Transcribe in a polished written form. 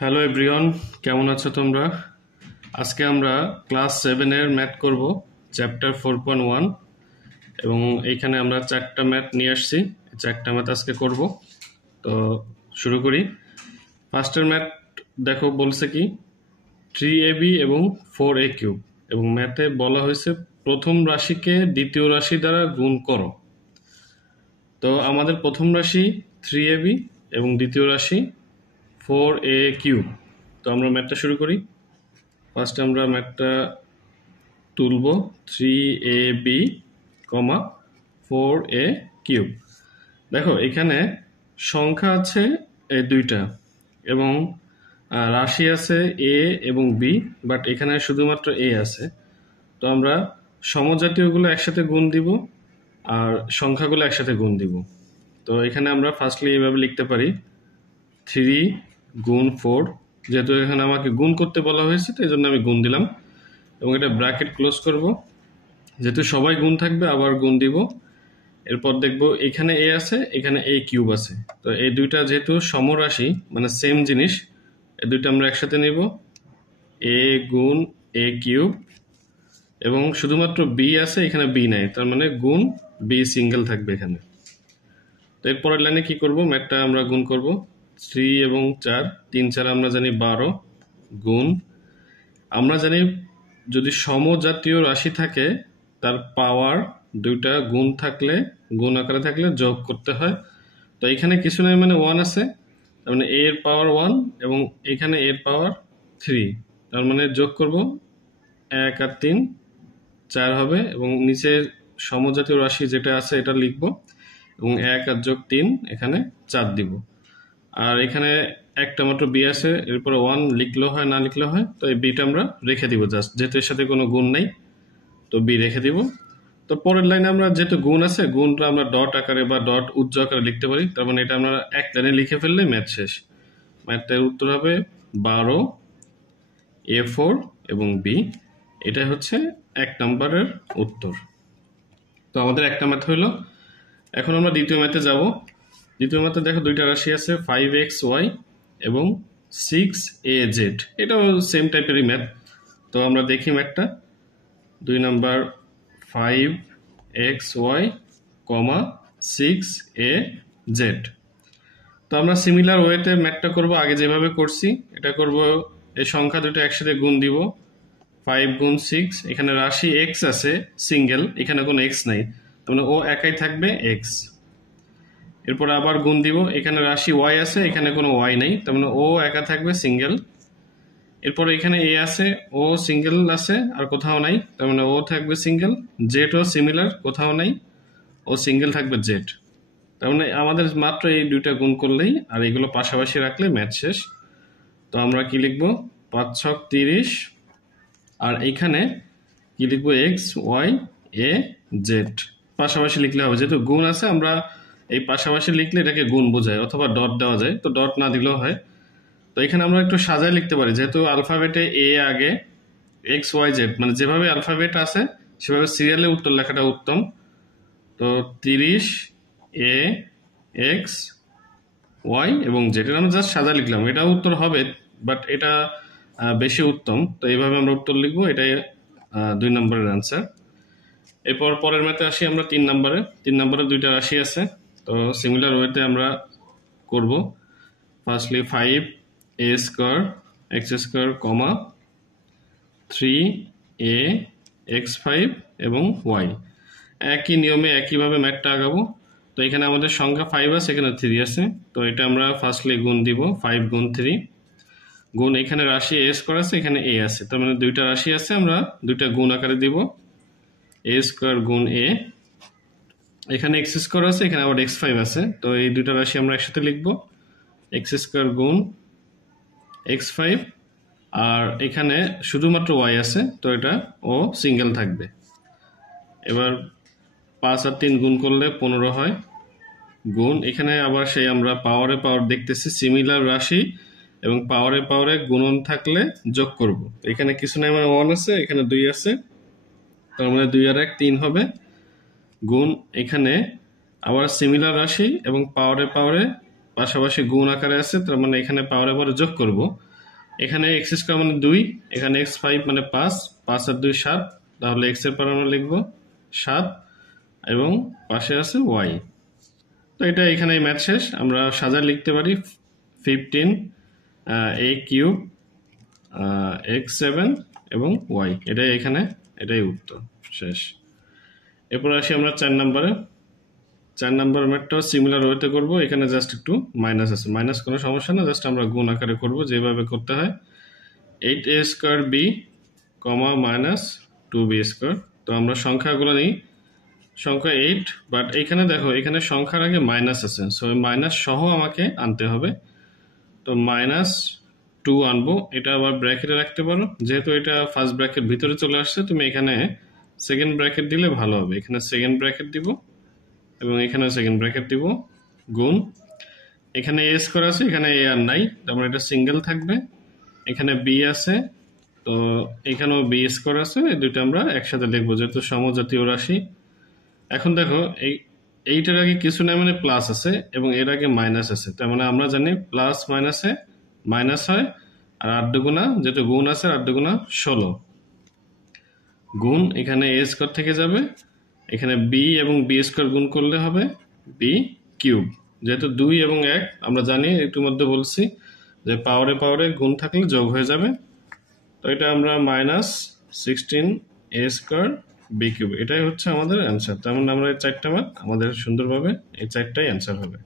Hello everyone, কেমন আছো তোমরা? আজকে আমরা ক্লাস 7 এর ম্যাথ করব, চ্যাপ্টার 4.1। এবং এইখানে আমরা চারটা ম্যাথ নিয়ে আসছি। চারটা ম্যাথ আজকে করব। তো শুরু করি। ফার্স্টের ম্যাথ দেখো, বলছে কি 3ab এবং 4a³ এবং ম্যাথে বলা হয়েছে প্রথম রাশিকে দ্বিতীয় রাশি দ্বারা গুণ করো। তো আমাদের প্রথম রাশি 3ab এবং দ্বিতীয় রাশি 4a³। তো আমরা ম্যাথটা শুরু করি। ফার্স্ট আমরা ম্যাথটা তুলব 3ab, 4a³। দেখো এখানে সংখ্যা আছে এই দুইটা এবং রাশি আছে এ এবং বি, বাট এখানে শুধুমাত্র এ আছে। তো আমরা সমজাতীয়গুলো একসাথে গুণ দিব আর সংখ্যাগুলো একসাথে গুণ দিব। তো এখানে আমরা ফার্স্টলি এইভাবে লিখতে পারি 3 গুণ 4। যেহেতু এখানে আমাকে গুণ করতে বলা হয়েছে তো এই জন্য আমি গুণ দিলাম এবং এটা ব্র্যাকেট ক্লোজ করব। যেহেতু সবাই গুণ থাকবে আবার গুণ দিব। এরপর দেখব এখানে এ আছে, এখানে এ কিউব আছে। তো এই দুইটা যেহেতু সমরাশি মানে সেম জিনিস, এই দুইটা আমরা একসাথে নিব, এ গুণ এ কিউব। এবং শুধুমাত্র বি আছে, এখানে বি নাই, তার মানে গুণ বি সিঙ্গেল থাকবে এখানে। তো এরপরের লাইনে কি করব, ম্যাথটা আমরা গুণ করব 3 এবং 4, 3 4 আমরা জানি 12 গুণ। আমরা জানি যদি সমজাতীয় রাশি থাকে তার পাওয়ার দুইটা গুণ থাকলে, গুণ আকারে থাকলে যোগ করতে হয়। তো এখানে কিছু নাই, মানে 1 আছে, তার মানে এর পাওয়ার 1 এবং এখানে এর পাওয়ার 3, তার মানে যোগ করব 1 আর 3 4 হবে এবং নিচে সমজাতীয় রাশি যেটা আছে এটা লিখব এবং 1 আর যোগ 3 এখানে 4 দিব। আর এখানে একটা মাত্র বি আছে, এরপরে 1 লিখলেও হয় না লিখলেও হয়। তো এই বিটা আমরা রেখে দিব জাস্ট, যেহেতু এর সাথে কোনো গুণ নাই, তো বি রেখে দিব। তো পরের লাইনে আমরা যেহেতু গুণ আছে, গুণটা আমরা ডট আকারে বা ডট উজ্জ আকারে লিখতে পারি। তার মানে এটা আমরা এক লাইনে লিখে ফেললে ম্যাথ শেষ। ম্যাথটার উত্তর হবে 12 a4 এবং বি। এটা হচ্ছে 1 নম্বরের উত্তর। তো আমাদের একটা ম্যাথ হইলো। এখন আমরা দ্বিতীয় ম্যাথে যাব। দ্বিতীয় ম্যাথে দেখো দুইটা রাশি আছে 5xy এবং 6az। এটাও সেম টাইপেরই ম্যাথ। তো আমরা দেখি ম্যাথটা। 2 নাম্বার 5xy, 6az। তো আমরা সিমিলার ওয়েতে ম্যাথটা করব, আগে যেভাবে করছি এটা করব। এই সংখ্যা দুটো একসাথে গুণ দিব, 5 গুণ 6। এখানে রাশি x আছে সিঙ্গেল, এখানে কোনো x নাই, তার মানে ও একাই থাকবে x। এরপর আবার গুণ দিব, এখানে রাশি y আছে, এখানে কোনো y নাই, তার মানে ও একা থাকবে সিঙ্গেল। এরপর এখানে এ আছে, ও সিঙ্গেল আছে আর কোথাও নাই, তার মানে ও থাকবে সিঙ্গেল। জেডও সিমিলার, কোথাও নাই, ও সিঙ্গেল থাকবে জেড। তার মানে আমাদের মাত্র এই দুইটা গুণ করলেই আর এগুলো পাশাপাশি রাখলে ম্যাথ শেষ। তো আমরা কি লিখবো, 5 ছক 30, আর এইখানে কি লিখবো, এক্স ওয়াই এ জেড। পাশাপাশি লিখলে হবে, যেহেতু গুণ আছে আমরা এই পাশাপাশি লিখলে এটাকে গুণ বোঝায়, অথবা ডট দেওয়া যায়, তো ডট না দিলেও হয়। তো এখানে আমরা একটু সাজায় লিখতে পারি, যেহেতু আলফাবেটে এ আগে, এক্স ওয়াই জেড, মানে যেভাবে আলফাবেট আছে সেভাবে সিরিয়ালে উত্তর লেখাটা উত্তম। তো 30 এ এক্স ওয়াই এবং জেড, এটা আমরা জাস্ট সাজা লিখলাম, এটাও উত্তর হবে, বাট এটা বেশি উত্তম। তো এইভাবে আমরা উত্তর লিখবো, এটাই 2 নম্বরের আনসার। এরপর পরের ম্যাথে আসি আমরা 3 নম্বরে। 3 নম্বরে দুইটা রাশি আছে, তো সিমিলার ওয়েতে আমরা করব। Firstly 5a² x², 3a x5 এবং y। একই নিয়মে একইভাবে ম্যাথটা আগাবো। তো এখানে আমাদের সংখ্যা 5 আছে, এখানে 3 আছে, তো এটা আমরা ফার্স্টলি গুণ দিব, 5 গুণ 3 গুণ, এখানে রাশি a² আছে, এখানে a আছে, তার মানে দুইটা রাশি আছে, আমরা দুইটা গুণ আকারে দিব, a² গুণ a। এখানে x² আছে, এখানে আবার x5 আছে, তো এই দুইটা রাশি আমরা একসাথে লিখব, x² গুণ x5। আর এখানে শুধুমাত্র y আছে, তো এটা ও সিঙ্গেল থাকবে। এবার 5 আর 3 গুণ করলে 15 হয়, গুণ, এখানে আবার সেই আমরা পাওয়ারে পাওয়ার দেখতেছি, সিমিলার রাশি এবং পাওয়ারে পাওয়ারে গুণন থাকলে যোগ করব। এখানে কিছু নাই, মানে 1 আছে, এখানে 2 আছে, তার মানে 2 আর 1 3 হবে, গুণ, এখানে আবার সিমিলার রাশি এবং পাওয়ারে পাওয়ারে পাশাপাশি গুণ আকারে আছে, তার মানে এখানে পাওয়ারে পরে যোগ করব। এখানে এক্স স্কোয়ার মানে 2, এখানে x5 মানে 5, 5 আর 2 7, তাহলে x এর পর আমরা লিখব 7 এবং পাশে আছে y। তো এটা এখানেই ম্যাথ শেষ। আমরা সাজায় লিখতে পারি 15 a কিউব x7 এবং y, এটাই এখানে, এটাই উত্তর শেষ। এরপর আসি আমরা 4 নম্বরে। 4 নম্বর ম্যাথটাও সিমিলার ওয়েতে করব। এখানে জাস্ট একটু মাইনাস আছে, মাইনাস কোনো সমস্যা না, জাস্ট আমরা গুণ আকারে করব যেভাবে করতে হয়। 8a square B comma minus 2b square. তো আমরা সংখ্যাগুলো নিই, সংখ্যা 8, বাট এখানে দেখো এখানে সংখ্যার আগে মাইনাস আছে, সো মাইনাস সহ আমাকে আনতে হবে। তো -2 আনবো, এটা আবার ব্র্যাকেটে রাখতে পারো, যেহেতু এটা ফার্স্ট ব্র্যাকেট ভিতরে চলে আসছে, তুমি এখানে সেকেন্ড ব্র্যাকেট দিলে ভালো হবে। এখানে সেকেন্ড ব্র্যাকেট দিব এবং এখানে সেকেন্ড ব্র্যাকেট দিব, গুণ। এখানে এ স্কোয়ার আছে, এখানে এ আর নাই, তারপর এটা সিঙ্গেল থাকবে। এখানে বি আছে, তো এখানেও বি স্কোয়ার আছে, এই দুটো আমরা একসাথে লিখবো যেহেতু সমজাতীয় রাশি। এখন দেখো এইটার আগে কিছু না মানে প্লাস আছে এবং এর আগে মাইনাস আছে, তার মানে আমরা জানি প্লাস মাইনাসে মাইনাস হয়। আর 8 দুগুণা, যেহেতু গুণ আছে, 8 দুগুণা 16 গুণ, এখানে এ স্কোয়ার থেকে যাবে, এখানে বি এবং বি স্কোয়ার গুণ করলে হবে বি কিউব। যেহেতু 2 এবং 1 আমরা জানি, একটু মধ্যে বলছি যে পাওয়ারে পাওয়ারে গুণ থাকলে যোগ হয়ে যাবে। তো এটা আমরা -16 এ স্কোয়ার বি কিউব, এটাই হচ্ছে আমাদের অ্যান্সার। তার মানে আমরা এই 4টা বার আমাদের সুন্দরভাবে এই 4টাই অ্যান্সার হবে।